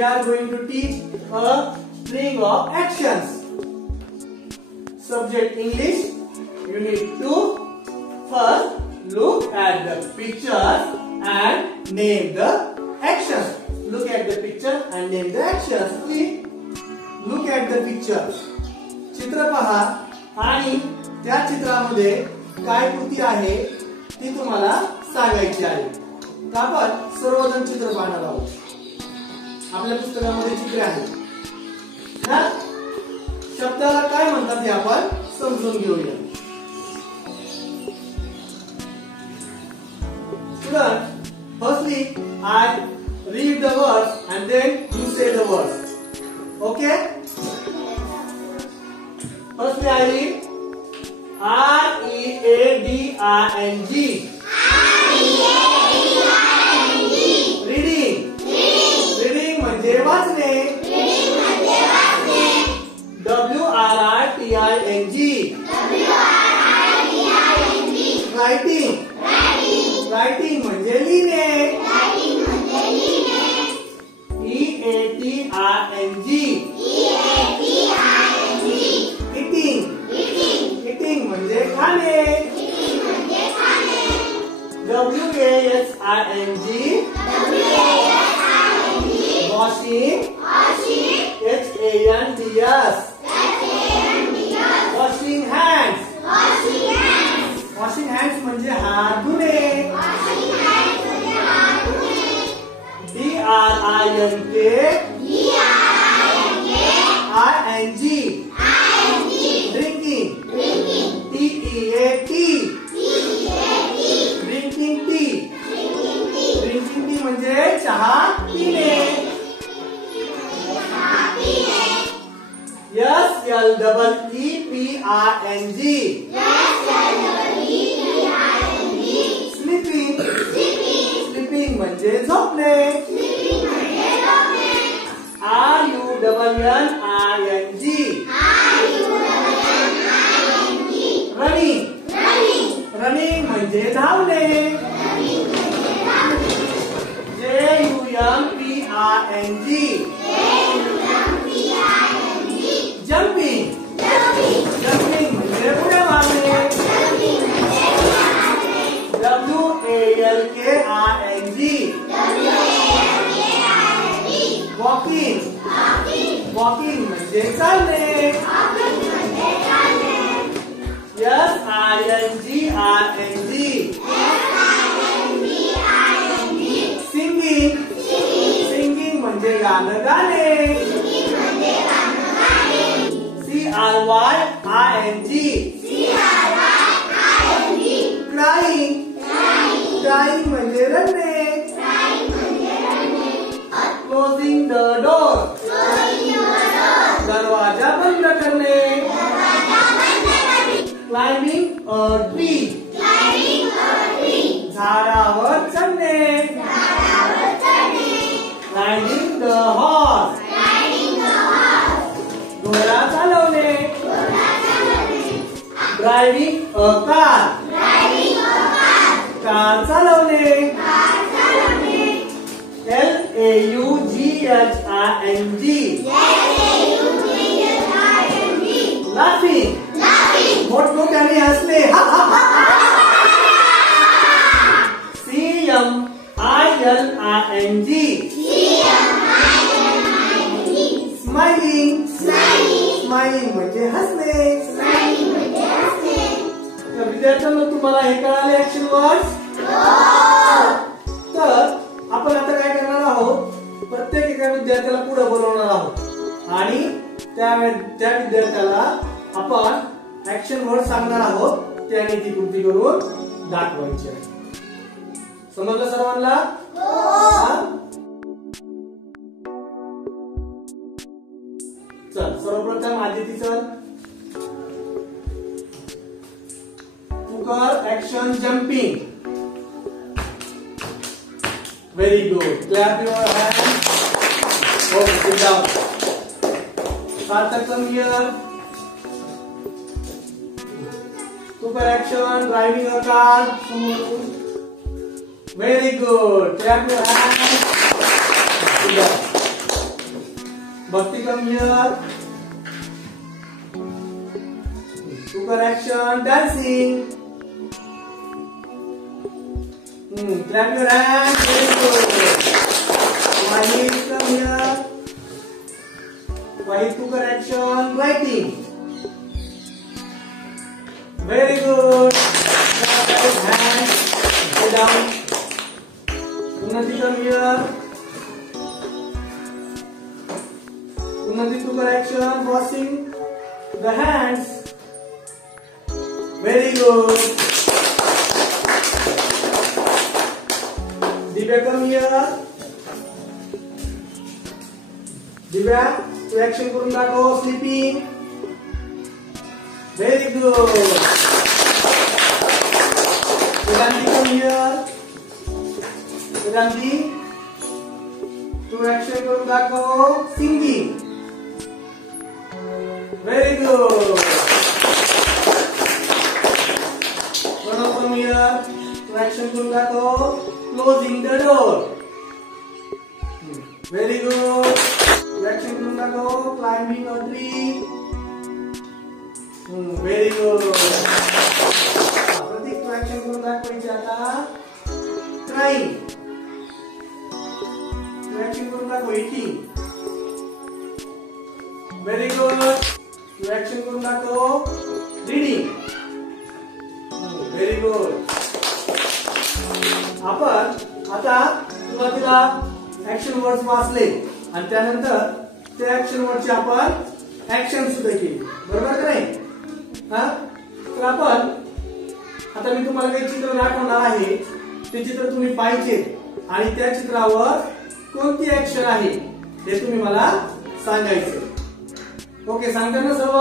we are going to teach a string of actions. Subject English. You need to first look at the pictures and name the actions. Look at the picture and name the actions. Please look at the picture. चित्र पहा आणि त्या चित्रामध्ये काय कृती आहे ती तुम्हाला सांगायची आहे. तर आपण सर्वजण चित्र पाहणार आहोत. आपल्या पुस्तकामध्ये चित्र आहे. या शब्दाला काय म्हणतात हे आपण समजून घेऊया. Students, firstly I read the words and then you say the words. Okay? Firstly I read R-E-A-D-I-N-G. Reading. Reading म्हणजे वाचणे. W-R-I-T-I-N-G. Writing. Writing म्हणजे लिहिणे. E-A-T-I-N-G. Eating. Eating म्हणजे खाणे. W-A-S-I-N-G. Washing. H-A-N-D-S. Washing hands. Washing hands म्हणजे हात धुणे. D-R-I-N-K. I-N-G. Drinking. T-E-A-T. Drinking tea. Drinking tea म्हणजे चहा पिणे. S-L-E-E-P-I-N-G. Sleeping. Sleeping म्हणजे झोपणे. R-U-N-N-I-N-G. Running. Running म्हणजे धावणे. J-U-M-P-I-N-G. Jumping. Jumping म्हणजे उड्या मारणे. W-A-L-K-I-N-G. Walking. Walking म्हणजे चालणे. S-I-N-G-I-N-G. Singing. Singing म्हणजे गाणं गाणे. C-R-Y-I-N-G. Crying. Crying म्हणजे रडणे. Closing the door. दरवाजा बंद करणे. Climbing a tree. झाडावर चढणे. Riding the horse. घोडा चालवणे. Driving a car. कार चालवणे. L-A-U-G-H-I-N-G. Laughing. मोठमोठ्याने हसणे. C-M-I-L-I-N-G. Smiling. Smiling म्हणजे हसणे. तर विद्यार्थ्यांनो तुम्हाला हे कळाले ऍक्शन वर्ड्स. तर आपण आता काय करणार आहोत, प्रत्येक एका विद्यार्थ्याला पुढे बोलवणार आहोत आणि त्या विद्यार्थ्याला आपण ऍक्शन वर्ड सांगणार आहोत. त्याने ती कृती करून दाखवायची आहे. समजलं सर्वांना? चल सर्वप्रथम आदिती चल तू कर action jumping. Very good. Clap your hands. Okay, sit down. Sarthak, come here. Super action. Driving a car. Very good. Clap your hands. Sit down. Bhakti, come here. Took her action, dancing. Clap your hands. Very good. Wahid, come here. Wahid took her action, writing. Very good. Clap your hands. Sit down. Unnati, come here. Unnati took her action, washing the hands. Very good. Divya, come here. Divya, तू action करून दाखव, sleeping. Very good. Vedanti, come here. Vedanti, Tu action करून दाखव, singing. Very good. Pranav, come here. Tu action करून दाखव, closing the door. Very good. Action करून दाखव, climbing a tree. Very good. Pratik, Tu action करून दाखवायची आता, crying. तू action करून दाखव, eating. Very good. तू action करून दाखव, reading. Very good. आपण आता सुरुवातीला ऍक्शन वर्ड्स वाचले आणि त्यानंतर त्या ऍक्शन वर्डची आपण ऍक्शन सुद्धा केली, बरोबर का नाही? तर आपण आता मी तुम्हाला काही चित्र दाखवणार आहे, ते चित्र तुम्ही पाहिजे आणि त्या चित्रावर कोणती ऍक्शन आहे हे तुम्ही मला सांगायचं. ओके, सांगता ना सर्व?